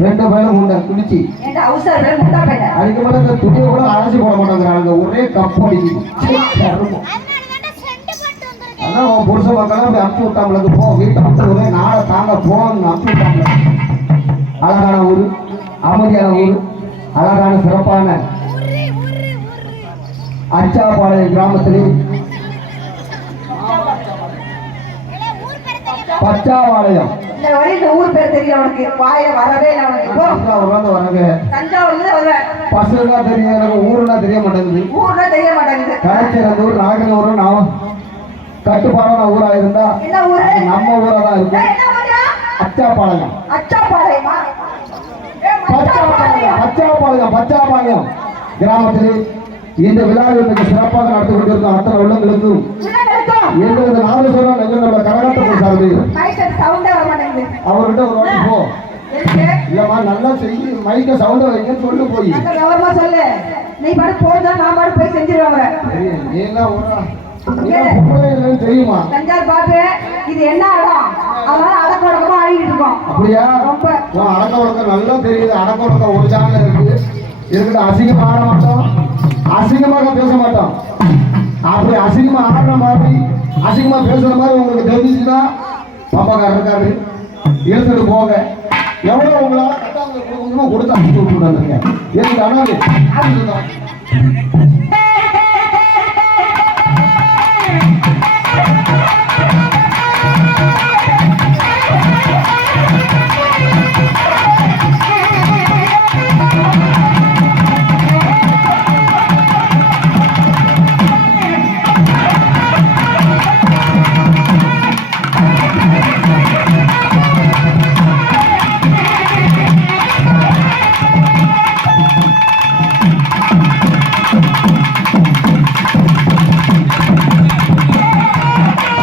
ரெண்டு பேரும் முண்டை குளிச்சு அதுக்கு மேல இந்த துணியை கூட அரைச்சி போட மாட்டாங்கிறாங்க ஒரே கப்பு அடிக்குது அதான் உன் புருஷ மக்களும் அப்படி அனுப்பிச்சு விட்டாங்களுக்கு போ வீட்டை அனுப்பிச்சு ஒரே நாளை தாங்க போன்னு அனுப்பிச்சு விட்டாங்க அழகான ஊர் அமைதியான ஊர் அழகான சிறப்பான அச்சாபாளையம் கிராமத்திலே பச்சாபாளையம் ஊர் பேர் தெரியும் அவனுக்கு வாய வரவே இல்லை அவனுக்கு வரவே தஞ்சாவூர்ல பசங்க தெரியும் எனக்கு ஊருனா தெரிய மாட்டேங்குது கலைச்சேரந்தூர் நாகனூர் நான் கட்டுப்பாடான ஊரா இருந்தா நம்ம ஊரா தான் இருக்கு அச்சாபாளையம் பச்சாபாளையம் கிராமத்தில் இந்த விழாவை மிக சிறப்பாக நடத்தி கொண்டிருக்கும் அத்தனை உள்ளங்களுக்கும் எங்களது நாதஸ்வரம் எங்களோட கரகாட்டத்தை சார்பு அவர்கிட்ட ஒரு வாட்டி போ இல்லம்மா நல்லா செய்ய மைக்க சவுண்ட வைங்கன்னு சொல்லு போய் சொல்லு நீ பாட்டு போதா நான் பாட்டு போய் செஞ்சிருவாங்க தெரியுமா தஞ்சாவூர் பாட்டு இது என்ன இடம் அதனால அடக்க உடக்கமா ஆடிட்டு இருக்கோம் அப்படியா அடக்க உடக்கம் நல்லா தெரியுது அடக்க உடக்கம் ஒரு ஜாங்க இருக்கு இருக்கட்டும் அசிங்கமா ஆட மாட்டோம் அசிங்கமாக பேச மாட்டோம் அப்படி அசிங்கமா ஆடுற மாதிரி அசிங்கமா பேசுற மாதிரி உங்களுக்கு தெரிஞ்சுச்சுன்னா பாப்பாக்காரர் இருக்காரு எடுத்துட்டு போங்க எவ்வளவு உங்களால கட்டாங்க கொடுத்து அனுப்பிச்சு விட்டுருக்காங்க எனக்கு அனாது